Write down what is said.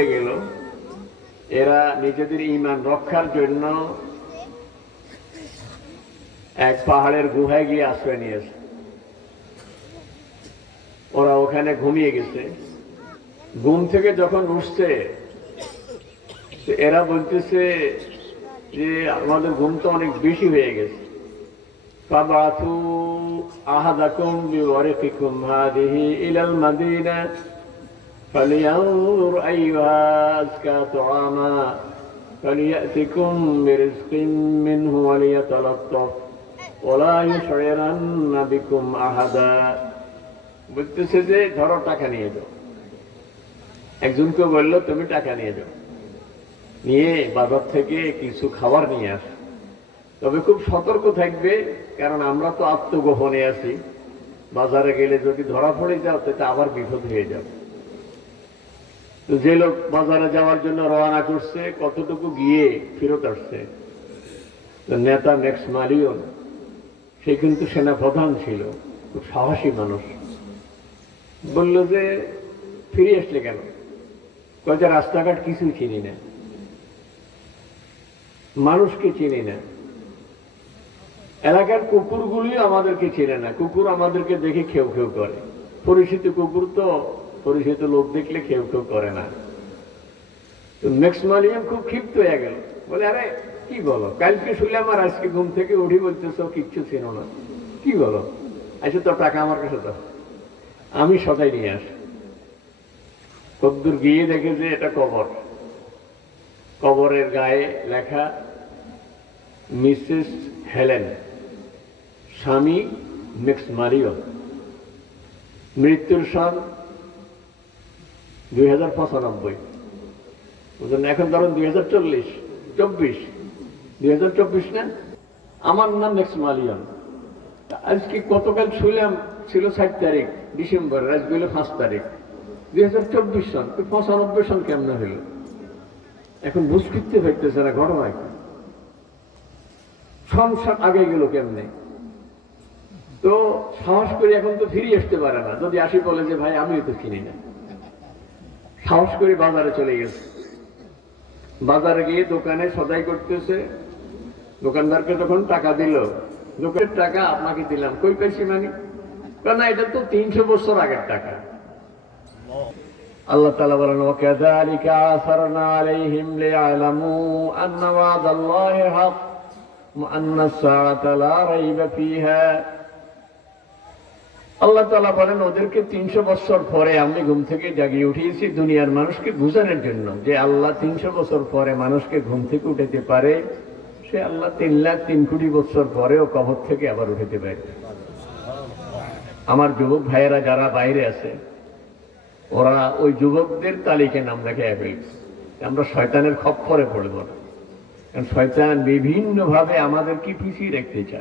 গেল এরা নিজেদের ঈমান রক্ষার জন্য এক পাহাড়ের গুহায় গিয়ে আশ্রয় নিয়েছে। ওরা ওখানে ঘুমিয়ে গেছে। ঘুম থেকে যখন উঠছে এরা বলতেছে যে আমাদের ঘুম তো অনেক বেশি হয়ে গেছে। ফাবাথু আহাদাকুম বিওয়ারিকিকুম হাদিহি ইলাল মাদিনা فلينظر أيها أزكى طعاما فليأتكم برزق منه وليتلطف ولا يشعرن بكم أحدا। বলতেছে যে ধরো টাকা নিয়ে যাও। একজনকে বললো তুমি টাকা নিয়ে যাও, নিয়ে বাজার থেকে কিছু খাবার নিয়ে আস, তবে খুব সতর্ক থাকবে, কারণ আমরা তো আত্মগোপনে আছি, বাজারে গেলে যদি ধরা পড়ে যাও তাতে আবার বিপদ হয়ে যাবে। তো যে লোক বাজারে যাওয়ার জন্য রওনা করছে, কতটুকু গিয়ে ফেরত আসছে, নেতা ম্যাক্সমালিয়ন, সে কিন্তু সেনাপ্রধান ছিল, খুব সাহসী মানুষ। বলল যে ফিরে আসলে কেন? কয়েকটা রাস্তাঘাট কিছুই চিনি না, মানুষকে চিনি না, এলাকার কুকুরগুলি আমাদেরকে চিনে না, কুকুর আমাদেরকে দেখে খেউ খেউ করে, পরিচিত কুকুর তো পরিচিত লোক দেখলে খেউ খেউ করে না। তো ম্যাক্সমালিয়ান খুব ক্ষিপ্ত হয়ে গেল, বলে আরে কি বলো, কালকে শুনলাম আর আজকে ঘুম থেকে উঠি বলতেছ কিচ্ছু ছিল না, কি বলো? আচ্ছা তো টাকা আমার কাছে দাও, আমি সদাই নিয়ে আসি। কদ্দুর গিয়ে দেখে যে এটা কবর, কবরের গায়ে লেখা মিসেস হেলেন, স্বামী ম্যাক্সমালিয়ন, মৃত্যুর সন 2095। এখন ধরুন 2024 না, আমার নাম ম্যাক্সমালিয়ন। আজকে গতকাল শুনলাম ছিল 7 তারিখ ডিসেম্বর, আজ হইল 5 তারিখ 2024 সন, 95 সন কেমন হইল? এখন বুঝ করতে পারতেছে না ঘটনা কি, সংসার আগে গেল কেমনে? তো সাহস করে এখন তো ফিরে আসতে পারে না, যদি আসি বলে যে ভাই আমিও তো চিনি না। সাহস করে বাজারে চলে গেছে। বাজারে গিয়ে দোকানে সদাই করতেছে। দোকানদারকে তখন টাকা দিল, দোকানের টাকা আপনাকে দিলাম, কই পাইছি মানে? না, এটা তো 300 বছর আগের টাকা। আল্লাহ তাআলা বলেন ওয়াকাযালিকা আসারনা আলাইহিম লিয়ালামু আন্না ওয়াদাল্লাহি হক ওয়া আন্নাস সাআতা লা রাইবা ফিহা। আল্লাহ তাআলা বলেন ওদেরকে 300 বছর পরে আমি ঘুম থেকে জাগিয়ে উঠিয়েছি দুনিয়ার মানুষকে বোঝানোর জন্য যে আল্লাহ 300 বছর পরে মানুষকে ঘুম থেকে উঠাতে পারে, সে আল্লাহ 3,03 কোটি বছর পরেও কবর থেকে আবার উঠাতে পারে। আমার যুবক ভাইয়েরা যারা বাইরে আছে, ওরা ওই যুবকদের তালিকায় নাম রেখে ফেলছে। আমরা শয়তানের খপ্পরে পড়ব না, কারণ শয়তান বিভিন্ন ভাবে আমাদেরকে পিছিয়ে রাখতে চায়।